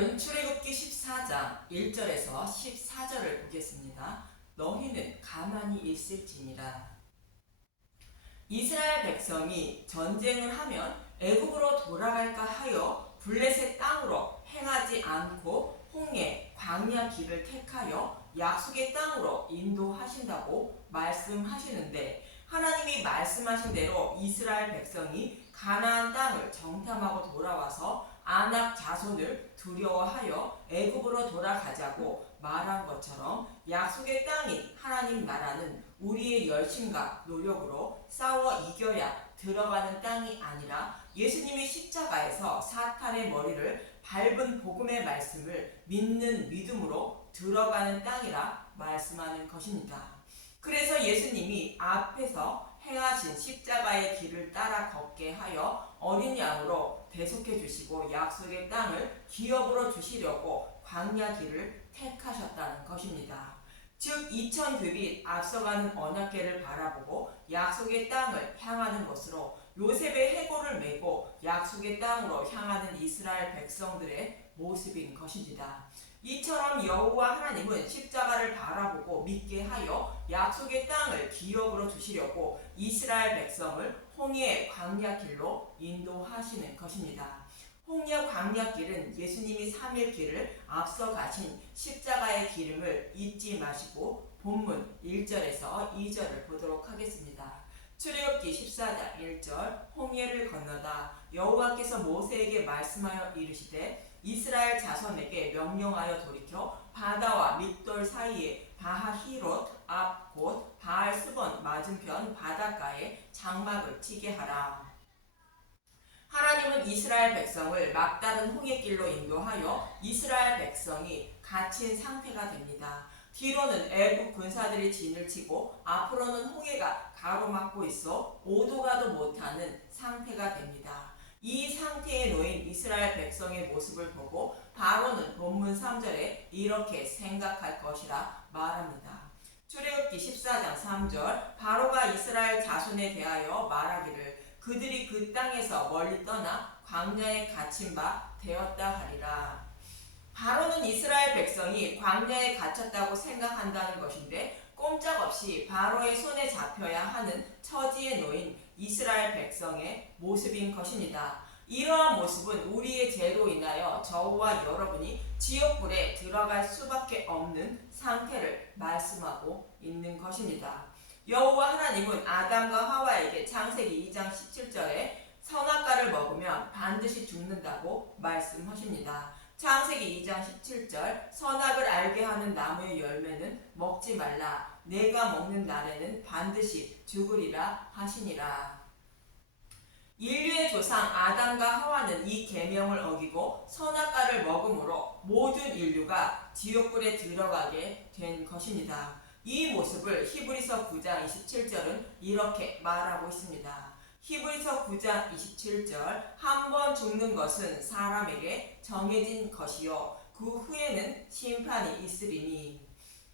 오늘은 출애굽기 14장 1절에서 14절을 보겠습니다. 너희는 가만히 있을지니라. 이스라엘 백성이 전쟁을 하면 애굽으로 돌아갈까 하여 블레셋 땅으로 행하지 않고 홍해 광야 길을 택하여 약속의 땅으로 인도하신다고 말씀하시는데, 하나님이 말씀하신 대로 이스라엘 백성이 가나안 땅을 정탐하고 돌아와서 아낙 자손을 두려워하여 애굽으로 돌아가자고 말한 것처럼, 약속의 땅인 하나님 나라는 우리의 열심과 노력으로 싸워 이겨야 들어가는 땅이 아니라 예수님이 십자가에서 사탄의 머리를 밟은 복음의 말씀을 믿는 믿음으로 들어가는 땅이라 말씀하는 것입니다. 그래서 예수님이 앞에서 행하신 십자가의 길을 따라 걷게 하여 어린 양으로 대속해 주시고 약속의 땅을 기업으로 주시려고 광야 길을 택하셨다는 것입니다. 즉 2000규빗 앞서가는 언약궤를 바라보고 약속의 땅을 향하는 것으로 요셉의 해골을 메고 약속의 땅으로 향하는 이스라엘 백성들의 모습인 것입니다. 이처럼 여호와 하나님은 십자가를 바라보고 믿게 하여 약속의 땅을 기업으로 주시려고 이스라엘 백성을 홍해 광야길로 인도하시는 것입니다. 홍해 광야길은 예수님이 3일 길을 앞서 가신 십자가의 기름을 잊지 마시고 본문 1절에서 2절을 보도록 하겠습니다. 출애굽기 14장 1절. 홍해를 건너다 여호와께서 모세에게 말씀하여 이르시되 이스라엘 자손에게 명령하여 돌이켜 바다와 믹돌 사이에 바하히롯 앞 곧 바알스본 맞은편 바닷가에 장막을 치게 하라. 하나님은 이스라엘 백성을 막다른 홍해길로 인도하여 이스라엘 백성이 갇힌 상태가 됩니다. 뒤로는 애국 군사들이 진을 치고 앞으로는 홍해가 가로막고 있어 오도 가도 못하는 상태가 됩니다. 이 상태에 놓인 이스라엘 백성의 모습을 보고 바로는 본문 3절에 이렇게 생각할 것이라 말합니다. 출애굽기 14장 3절. 바로가 이스라엘 자손에 대하여 말하기를 그들이 그 땅에서 멀리 떠나 광야에 갇힌 바 되었다 하리라. 바로는 이스라엘 백성이 광야에 갇혔다고 생각한다는 것인데, 꼼짝없이 바로의 손에 잡혀야 하는 처지에 놓인 이스라엘 백성의 모습인 것입니다. 이러한 모습은 우리의 죄로 인하여 저와 여러분이 지옥불에 들어갈 수밖에 없는 상태를 말씀하고 있는 것입니다. 여호와 하나님은 아담과 하와에게 창세기 2장 17절에 선악과를 먹으면 반드시 죽는다고 말씀하십니다. 창세기 2장 17절. 선악을 알게 하는 나무의 열매는 먹지 말라. 내가 먹는 날에는 반드시 죽으리라 하시니라. 인류의 조상 아담과 하와는 이 계명을 어기고 선악과를 먹음으로 모든 인류가 지옥불에 들어가게 된 것입니다. 이 모습을 히브리서 9장 27절은 이렇게 말하고 있습니다. 히브리서 9장 27절. 한 번 죽는 것은 사람에게 정해진 것이요 그 후에는 심판이 있으리니.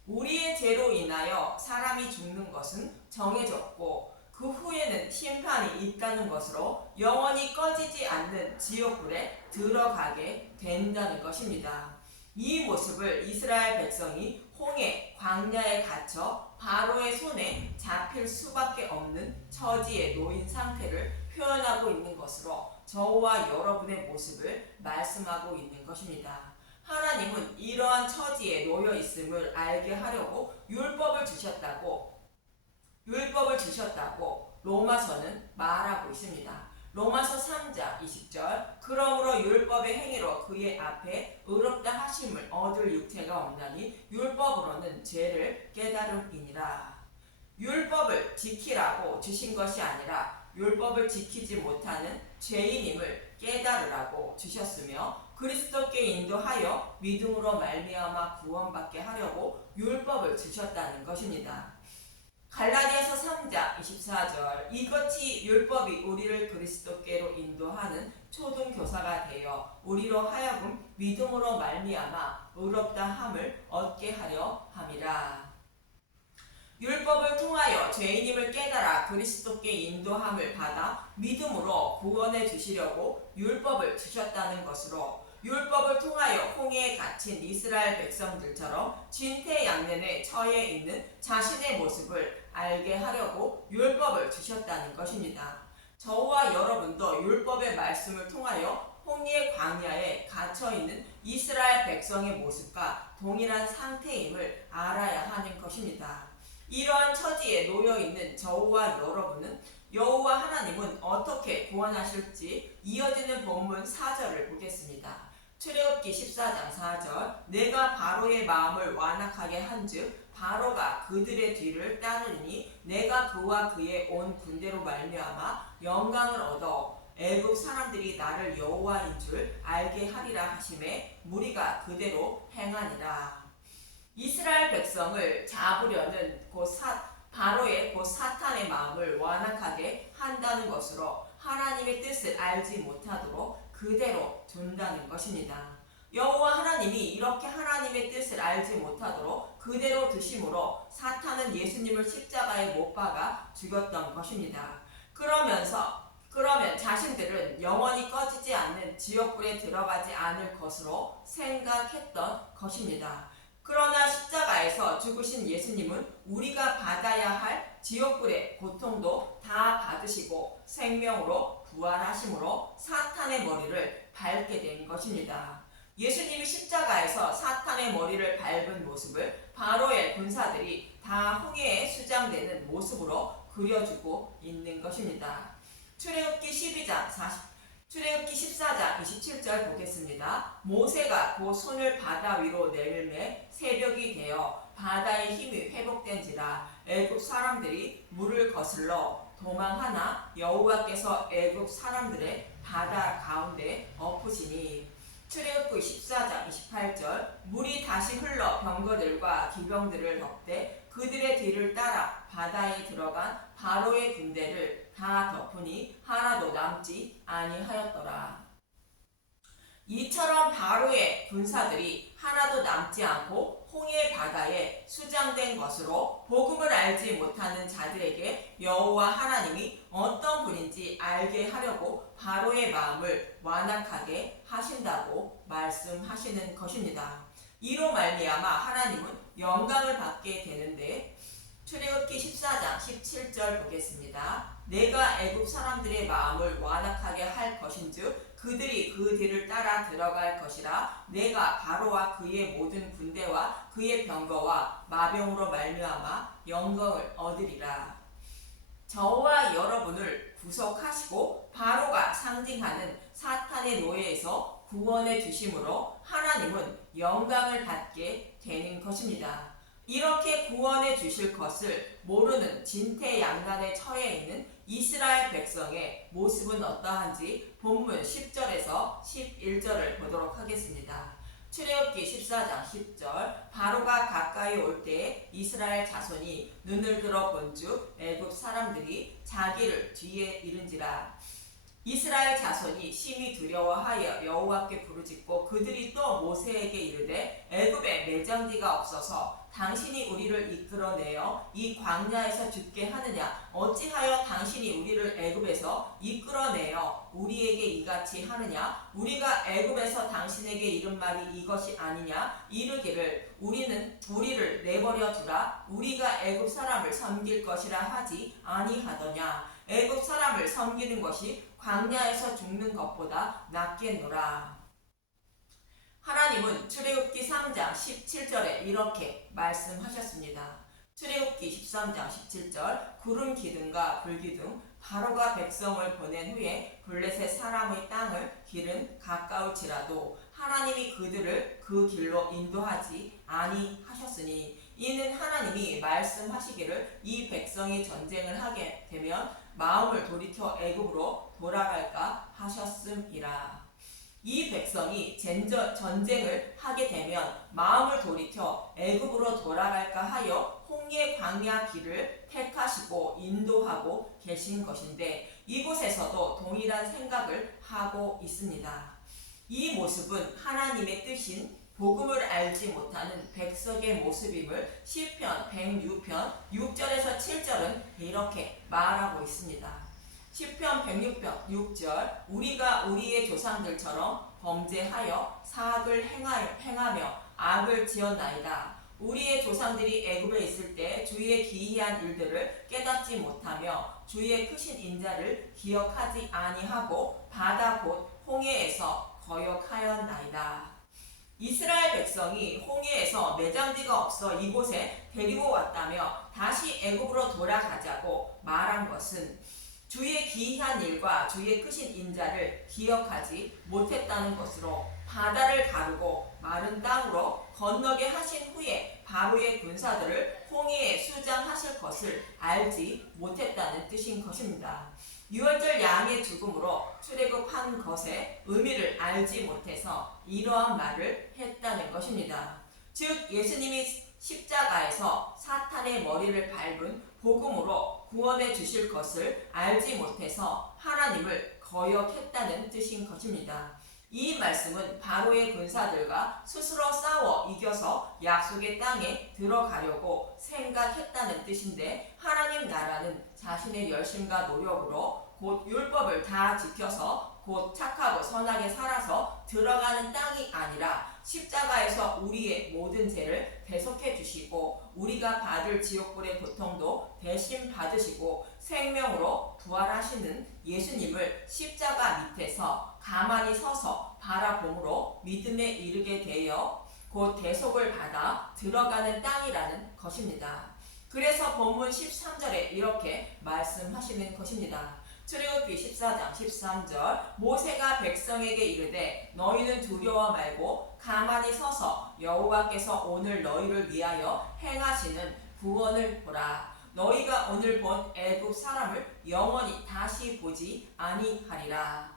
우리의 죄로 인하여 사람이 죽는 것은 정해졌고 그 후에는 심판이 있다는 것으로 영원히 꺼지지 않는 지옥불에 들어가게 된다는 것입니다. 이 모습을 이스라엘 백성이 홍해 광야에 갇혀 바로의 손에 잡힐 수밖에 없는 처지에 놓인 상태를 표현하고 있는 것으로 저와 여러분의 모습을 말씀하고 있는 것입니다. 하나님은 이러한 처지에 놓여 있음을 알게 하려고 율법을 주셨다고 로마서는 말하고 있습니다. 로마서 3장 20절. 그러므로 율법의 행위로 그의 앞에 의롭다 하심을 얻을 육체가 없나니 율법으로는 죄를 깨달음이니라. 율법을 지키라고 주신 것이 아니라 율법을 지키지 못하는 죄인임을 깨달으라고 주셨으며, 그리스도께 인도하여 믿음으로 말미암아 구원받게 하려고 율법을 주셨다는 것입니다. 갈라디아서 3장 24절. 이같이 율법이 우리를 그리스도께로 인도하는 초등교사가 되어 우리로 하여금 믿음으로 말미암아 의롭다 함을 얻게 하려 함이라. 율법을 통하여 죄인임을 깨달아 그리스도께 인도함을 받아 믿음으로 구원해 주시려고 율법을 주셨다는 것으로, 율법을 통하여 홍해에 갇힌 이스라엘 백성들처럼 진퇴양난에 처해 있는 자신의 모습을 알게 하려고 율법을 주셨다는 것입니다. 저와 여러분도 율법의 말씀을 통하여 홍해 광야에 갇혀 있는 이스라엘 백성의 모습과 동일한 상태임을 알아야 하는 것입니다. 이러한 처지에 놓여 있는 저와 여러분은 여호와 하나님은 어떻게 구원하실지 이어지는 본문 4절을 보겠습니다. 출애굽기 14장 4절 내가 바로의 마음을 완악하게 한즉 바로가 그들의 뒤를 따르니 내가 그와 그의 온 군대로 말미암아 영광을 얻어 애굽 사람들이 나를 여호와인 줄 알게 하리라 하심에 무리가 그대로 행하니라. 이스라엘 백성을 잡으려는 바로의 곧 사탄의 마음을 완악하게 한다는 것으로 하나님의 뜻을 알지 못하도록 그대로 둔다는 것입니다. 여호와 하나님이 이렇게 하나님의 뜻을 알지 못하도록 그대로 두심으로 사탄은 예수님을 십자가에 못 박아 죽였던 것입니다. 그러면 자신들은 영원히 꺼지지 않는 지옥불에 들어가지 않을 것으로 생각했던 것입니다. 그러나 십자가에서 죽으신 예수님은 우리가 받아야 할 지옥불의 고통도 다 받으시고 생명으로 부활하심으로 사탄의 머리를 밟게 된 것입니다. 예수님이 십자가에서 사탄의 머리를 밟은 모습을 바로의 군사들이 다 홍해에 수장되는 모습으로 그려주고 있는 것입니다. 출애굽기 14장 27절 보겠습니다. 모세가 그 손을 바다 위로 내밀매 새벽이 되어 바다의 힘이 회복된지라 애굽 사람들이 물을 거슬러 도망하나 여호와께서 애굽 사람들의 바다 가운데 엎으시니. 출애굽기 14장 28절 물이 다시 흘러 병거들과 기병들을 덮되 그들의 뒤를 따라 바다에 들어간 바로의 군대를 다 덮으니 하나도 남지 아니하였더라. 이처럼 바로의 군사들이 하나도 남지 않고 홍해 바다에 수장된 것으로 복음을 알지 못하는 자들에게 여호와 하나님이 어떤 분인지 알게 하려고 바로의 마음을 완악하게 하신다고 말씀하시는 것입니다. 이로 말미암아 하나님은 영광을 받게 되는데 출애굽기 14장 17절 보겠습니다. 내가 애굽 사람들의 마음을 완악하게 할 것인즉 그들이 그 뒤를 따라 들어갈 것이라. 내가 바로와 그의 모든 군대와 그의 병거와 마병으로 말미암아 영광을 얻으리라. 저와 여러분을 구속하시고 바로가 상징하는 사탄의 노예에서 구원해 주심으로 하나님은 영광을 받게 되는 것입니다. 이렇게 구원해 주실 것을 모르는 진퇴양난에 처해 있는 이스라엘 백성의 모습은 어떠한지 본문 10절에서 11절을 보도록 하겠습니다. 출애굽기 14장 10절 바로가 가까이 올 때에 이스라엘 자손이 눈을 들어 본즉 애굽 사람들이 자기를 뒤에 이른지라. 이스라엘 자손이 심히 두려워하여 여호와께 부르짖고 그들이 또 모세에게 이르되 애굽에 매장지가 없어서 당신이 우리를 이끌어내어 이 광야에서 죽게 하느냐? 어찌하여 당신이 우리를 애굽에서 이끌어내어 우리에게 이같이 하느냐? 우리가 애굽에서 당신에게 이른 말이 이것이 아니냐? 이르기를 우리를 내버려 두라. 우리가 애굽 사람을 섬길 것이라 하지 아니하더냐? 애굽 사람을 섬기는 것이 광야에서 죽는 것보다 낫겠노라. 하나님은 출애굽기 3장 17절에 이렇게 말씀하셨습니다. 출애굽기 13장 17절 구름 기둥과 불 기둥 바로가 백성을 보낸 후에 블레셋 사람의 땅을 길은 가까울지라도 하나님이 그들을 그 길로 인도하지 아니하셨으니 이는 하나님이 말씀하시기를 이 백성이 전쟁을 하게 되면 마음을 돌이켜 애굽으로 돌아갈까 하셨음이라. 이 백성이 전쟁을 하게 되면 마음을 돌이켜 애굽으로 돌아갈까 하여 홍해 광야 길을 택하시고 인도하고 계신 것인데 이곳에서도 동일한 생각을 하고 있습니다. 이 모습은 하나님의 뜻인 복음을 알지 못하는 백성의 모습임을 시편 106편 6절에서 7절은 이렇게 말하고 있습니다. 시편 106편 6절 우리가 우리의 조상들처럼 범죄하여 사악을 행하며 악을 지었나이다. 우리의 조상들이 애굽에 있을 때 주의 기이한 일들을 깨닫지 못하며 주의 크신 인자를 기억하지 아니하고 바다 곧 홍해에서 거역하였나이다. 이스라엘 백성이 홍해에서 매장지가 없어 이곳에 데리고 왔다며 다시 애굽으로 돌아가자고 말한 것은 주의 기이한 일과 주의 크신 인자를 기억하지 못했다는 것으로 바다를 가르고 마른 땅으로 건너게 하신 후에 바로의 군사들을 홍해에 수장하실 것을 알지 못했다는 뜻인 것입니다. 유월절 양의 죽음으로 출애굽한 것의 의미를 알지 못해서 이러한 말을 했다는 것입니다. 즉 예수님이 십자가에서 사탄의 머리를 밟은 복음으로 구원해 주실 것을 알지 못해서 하나님을 거역했다는 뜻인 것입니다. 이 말씀은 바로의 군사들과 스스로 싸워 이겨서 약속의 땅에 들어가려고 생각했다는 뜻인데, 하나님 나라는 자신의 열심과 노력으로 곧 율법을 다 지켜서 곧 착하고 선하게 살아서 들어가는 땅이 아니라 십자가에서 우리의 모든 죄를 대속해 주시고 우리가 받을 지옥불의 고통도 대신 받으시고 생명으로 부활하시는 예수님을 십자가 밑에서 가만히 서서 바라봄으로 믿음에 이르게 되어 곧 대속을 받아 들어가는 땅이라는 것입니다. 그래서 본문 13절에 이렇게 말씀하시는 것입니다. 출애굽기 14장 13절 모세가 백성에게 이르되 너희는 두려워 말고 가만히 서서 여호와께서 오늘 너희를 위하여 행하시는 구원을 보라. 너희가 오늘 본 애굽 사람을 영원히 다시 보지 아니하리라.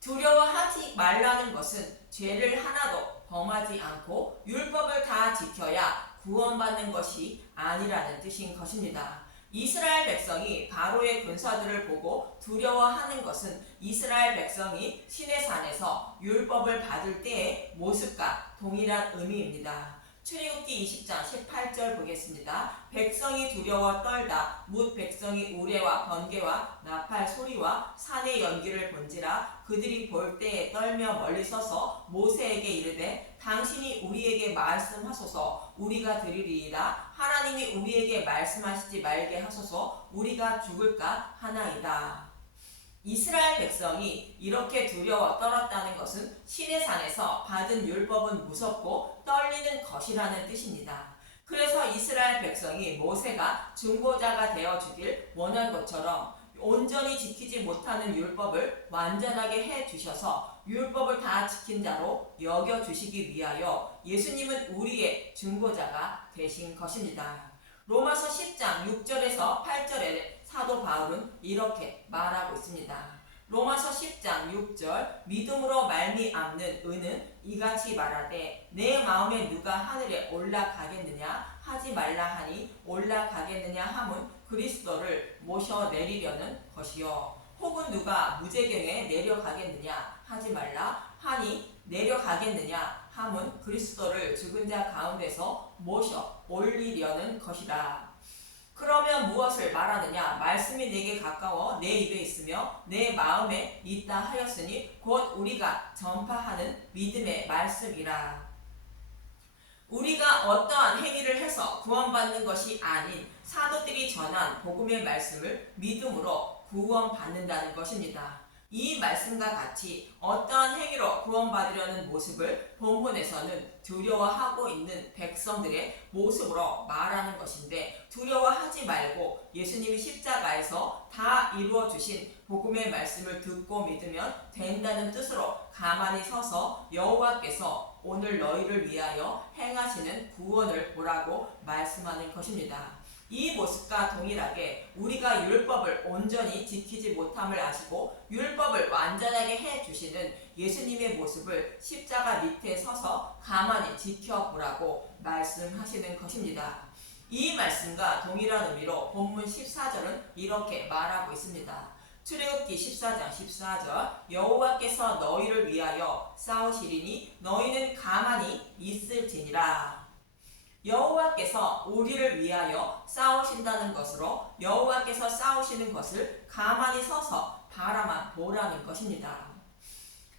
두려워하지 말라는 것은 죄를 하나도 범하지 않고 율법을 다 지켜야 구원받는 것이 아니라는 뜻인 것입니다. 이스라엘 백성이 바로의 군사들을 보고 두려워하는 것은 이스라엘 백성이 시내산에서 율법을 받을 때의 모습과 동일한 의미입니다. 출애굽기 20장 18절 보겠습니다. 백성이 두려워 떨다 뭇 백성이 우레와 번개와 나팔 소리와 산의 연기를 본지라 그들이 볼 때에 떨며 멀리 서서 모세에게 이르되 당신이 우리에게 말씀하소서 우리가 들으리이다. 하나님이 우리에게 말씀하시지 말게 하소서 우리가 죽을까 하나이다. 이스라엘 백성이 이렇게 두려워 떨었다는 것은 시내산에서 받은 율법은 무섭고 떨리는 것이라는 뜻입니다. 그래서 이스라엘 백성이 모세가 중보자가 되어 주길 원한 것처럼 온전히 지키지 못하는 율법을 완전하게 해 주셔서 율법을 다 지킨 자로 여겨 주시기 위하여 예수님은 우리의 중보자가 되신 것입니다. 로마서 10장 6절에서 8절에 사도 바울은 이렇게 말하고 있습니다. 로마서 10장 6절 믿음으로 말미암는 의는 이같이 말하되 내 마음에 누가 하늘에 올라가겠느냐 하지 말라 하니 올라가겠느냐 함은 그리스도를 모셔내리려는 것이요 혹은 누가 무제경에 내려가겠느냐 하지 말라 하니 내려가겠느냐 함은 그리스도를 죽은 자 가운데서 모셔 올리려는 것이라. 그러면 무엇을 말하느냐? 말씀이 내게 가까워 내 입에 있으며 내 마음에 있다 하였으니 곧 우리가 전파하는 믿음의 말씀이라. 우리가 어떠한 행위를 해서 구원받는 것이 아닌 사도들이 전한 복음의 말씀을 믿음으로 구원받는다는 것입니다. 이 말씀과 같이 어떠한 행위로 구원받으려는 모습을 본문에서는 두려워하고 있는 백성들의 모습으로 말하는 것인데, 두려워하지 말고 예수님이 십자가에서 다 이루어 주신 복음의 말씀을 듣고 믿으면 된다는 뜻으로 가만히 서서 여호와께서 오늘 너희를 위하여 행하시는 구원을 보라고 말씀하는 것입니다. 이 모습과 동일하게 우리가 율법을 온전히 지키지 못함을 아시고 율법을 완전하게 해주시는 예수님의 모습을 십자가 밑에 서서 가만히 지켜보라고 말씀하시는 것입니다. 이 말씀과 동일한 의미로 본문 14절은 이렇게 말하고 있습니다. 출애굽기 14장 14절 여호와께서 너희를 위하여 싸우시리니 너희는 가만히 있을지니라. 여호와께서 우리를 위하여 싸우신다는 것으로 여호와께서 싸우시는 것을 가만히 서서 바라만 보라는 것입니다.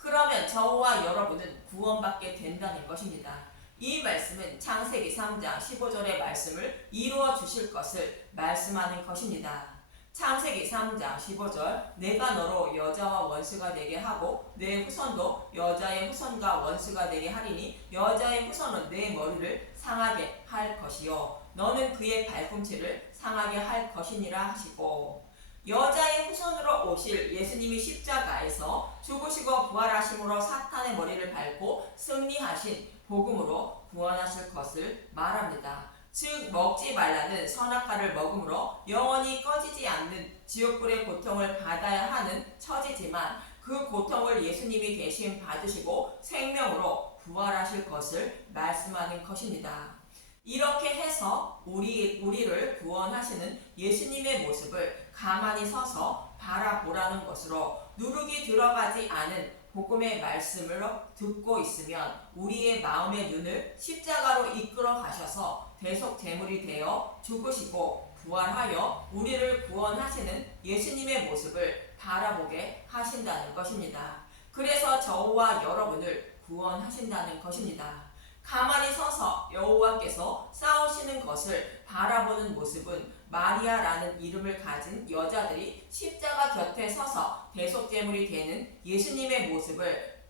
그러면 저와 여러분은 구원받게 된다는 것입니다. 이 말씀은 창세기 3장 15절의 말씀을 이루어 주실 것을 말씀하는 것입니다. 창세기 3장 15절 내가 너로 여자와 원수가 되게 하고 내 후손도 여자의 후손과 원수가 되게 하리니 여자의 후손은 내 머리를 상하게 할 것이요 너는 그의 발꿈치를 상하게 할 것이니라 하시고 여자의 후손으로 오실 예수님이 십자가에서 죽으시고 부활하심으로 사탄의 머리를 밟고 승리하신 복음으로 구원하실 것을 말합니다. 즉 먹지 말라는 선악과를 먹음으로 영원히 꺼지지 않는 지옥불의 고통을 받아야 하는 처지지만 그 고통을 예수님이 대신 받으시고 생명으로 부활하실 것을 말씀하는 것입니다. 이렇게 해서 우리를 구원하시는 예수님의 모습을 가만히 서서 바라보라는 것으로 누룩이 들어가지 않은 복음의 말씀을 듣고 있으면 우리의 마음의 눈을 십자가로 이끌어 가셔서 대속 제물이 되어 죽으시고 부활하여 우리를 구원하시는 예수님의 모습을 바라보게 하신다는 것입니다. 그래서 저와 여러분을 구원하신다는 것입니다. 가만히 서서 여호와께서 싸우시는 것을 바라보는 모습은 마리아라는 이름을 가진 여자들이 십자가 곁에 서서 대속제물이 되는 예수님의 모습을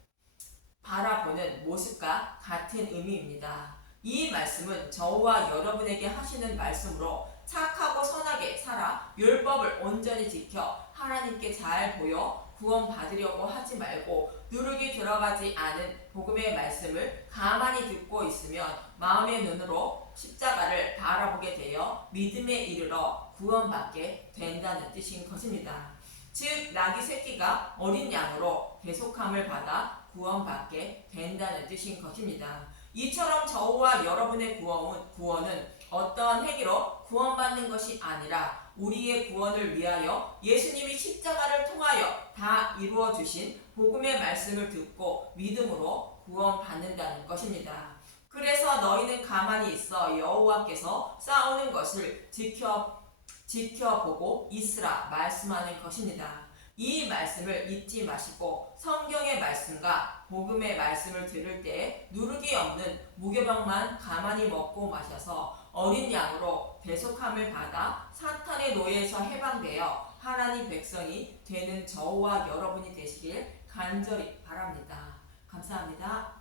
바라보는 모습과 같은 의미입니다. 이 말씀은 저와 여러분에게 하시는 말씀으로 착하고 선하게 살아 율법을 온전히 지켜 하나님께 잘 보여 구원받으려고 하지 말고 누룩이 들어가지 않은 복음의 말씀을 가만히 듣고 있으면 마음의 눈으로 십자가를 바라보게 되어 믿음에 이르러 구원받게 된다는 뜻인 것입니다. 즉 낙이 새끼가 어린 양으로 대속함을 받아 구원받게 된다는 뜻인 것입니다. 이처럼 저와 여러분의 구원은 어떠한 행위로 구원받는 것이 아니라 우리의 구원을 위하여 예수님이 십자가를 통하여 다 이루어 주신 복음의 말씀을 듣고 믿음으로 구원받는다는 것입니다. 그래서 너희는 가만히 있어 여호와께서 싸우는 것을 지켜보고 있으라 말씀하는 것입니다. 이 말씀을 잊지 마시고 성경의 말씀과 복음의 말씀을 들을 때 누룩이 없는 무교병만 가만히 먹고 마셔서 어린 양으로 대속함을 받아 사탄의 노예에서 해방되어 하나님 백성이 되는 저와 여러분이 되시길 간절히 바랍니다. 감사합니다.